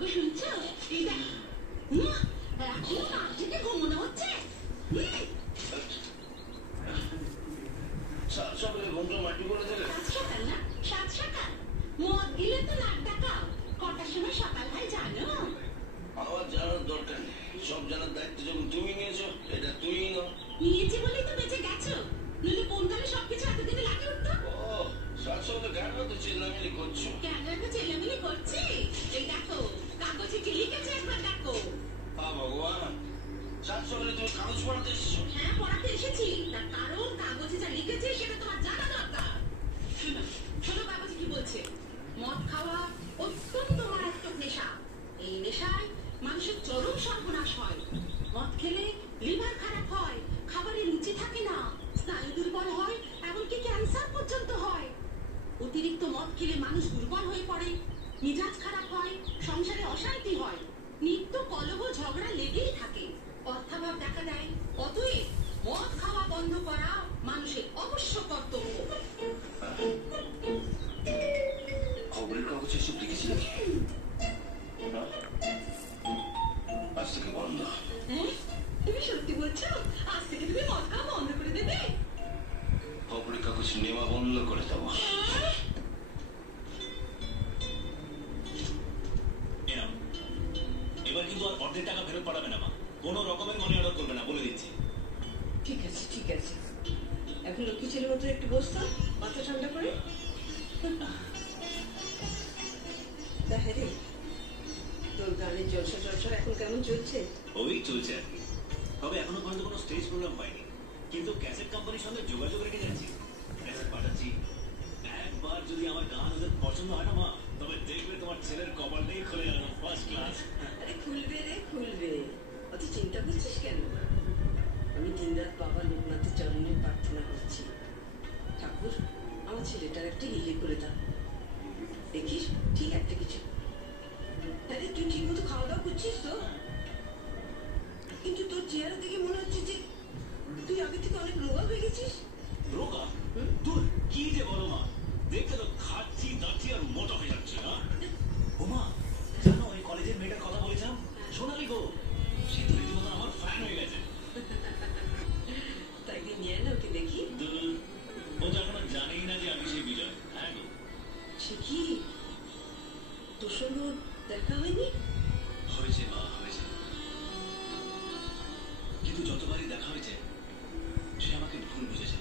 গো শুনছো? এই দেখ, এখনো নাক থেকে ঘুমোনো হচ্ছে। সকালে ঘুমটা মাটি করে দেবে। সকাল না, সাত সকাল। মদ গিলে তো নাক ডাকাও। কটার সময় সকাল হয় জানো? আমার জানার দরকার নেই, সব জানার দায়িত্ব যখন তুমি নিয়েছো, এটা তুমি নাও। নিয়েছি বলেই তো বেঁচে গেছো, নইলে কোন কালে সবকিছু এতদিনে লাগে উঠতো। ও সাত সকালে কেন তো চিল্লামিলি করছো? কেন এত চেল্লামিলি করছি? এই দেখো, কাগজে কি লিখেছে একবার দেখো। ভগবান, সাত সকালে তুমি কাগজ পড়াতে এসেছো? হ্যাঁ, পড়াতে এসেছি, তার কারণ কাগজে যা লিখেছে সেটা তোমার জানা দরকার। শোনো, শোনো কাগজে কি বলছে। মদ খাওয়া অত্যন্ত মারাত্মক নেশা। এই নেশায় মানুষের চরম সর্বনাশ হয়। মদ খেলে লিভার খারাপ হয়, খাবারে রুচি থাকে না, স্নায়ু দুর্বল হয়, এমনকি ক্যান্সার পর্যন্ত হয়। অতিরিক্ত মদ খেলে মানুষ দুর্বল হয়ে পড়ে, মেজাজ খারাপ হয়, সংসারে অশান্তি হয়, নিত্য কলহ ঝগড়া লেগেই থাকে, অর্থাভাব দেখা দেয়। অতএব মদ খাওয়া বন্ধ করা মানুষের অবশ্য কর্তব্য। খবরের কাগজে এসব লিখেছি নাকি? আজ থেকে বন্ধ। তুমি সত্যি বলছো? আজ থেকে তুমি মদ খাওয়া বন্ধ করে দেবে? খবরের কাগজ নেওয়া বন্ধ করে দেবো। এবার কিন্তু আর অর্ধেক টাকা ফেরত পাঠাবে না মা, কোনো রকমের মনি অর্ডার করবে না, বলে দিচ্ছি। ঠিক আছে, ঠিক আছে। এখন লক্ষ্মী ছেলের মতো একটু বসতো, মাথা ঠান্ডা করে। দেখে রে, তোর গানের জলসা জলসা এখন কেমন চলছে? ওই চলছে আর কি, তবে এখনো পর্যন্ত কোনো স্টেজ প্রোগ্রাম পাইনি, কিন্তু ক্যাসেট কোম্পানির সঙ্গে যোগাযোগ রেখে যাচ্ছি, ক্যাসেট পাঠাচ্ছি। একবার যদি আমার গান ওদের পছন্দ হয় না মা, তবে দেখবে তোমার ছেলের কপালটাই খুলে গেল, ফার্স্ট ক্লাস। আরে খুলবে রে, খুলবে। অত চিন্তা করছিস কেন? আমি দিনরাত বাবা লোকনাথের চরণে প্রার্থনা করছি, ঠাকুর আমার ছেলেটার একটা ইয়ে করে দাও। দেখিস ঠিক একটা কিছু। আরে তুই ঠিক মতো খাওয়া দাওয়া করছিস তো? কিন্তু তোর চেহারা দেখে মনে হচ্ছে যে তুই আগে থেকে অনেক রোগা হয়ে গেছিস। রোগা? তোর কি যে বলো মা, দেখতে তো খাচ্ছি দাচ্ছি আর মোটা হয়ে যাচ্ছে। হ্যাঁ ও মা, জানো ওই কলেজের মেয়েটার কথা বলেছিলাম, সোনালি গো, সে তো রীতিমতো আমার ফ্যান হয়ে গেছে। তাই দিন নিয়ে না ওকে দেখি। ও তো এখনো জানেই না যে আমি সেই বিজয়। হ্যাঁ গো। সে কি তোর সঙ্গে ওর দেখা হয়নি? হয়েছে মা, হয়েছে, কিন্তু যতবারই দেখা হয়েছে সে আমাকে ভুল বুঝেছে।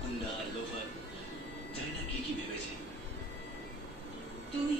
গুন্ডা আর লোফার, জানি না কি কি ভেবেছে। তুই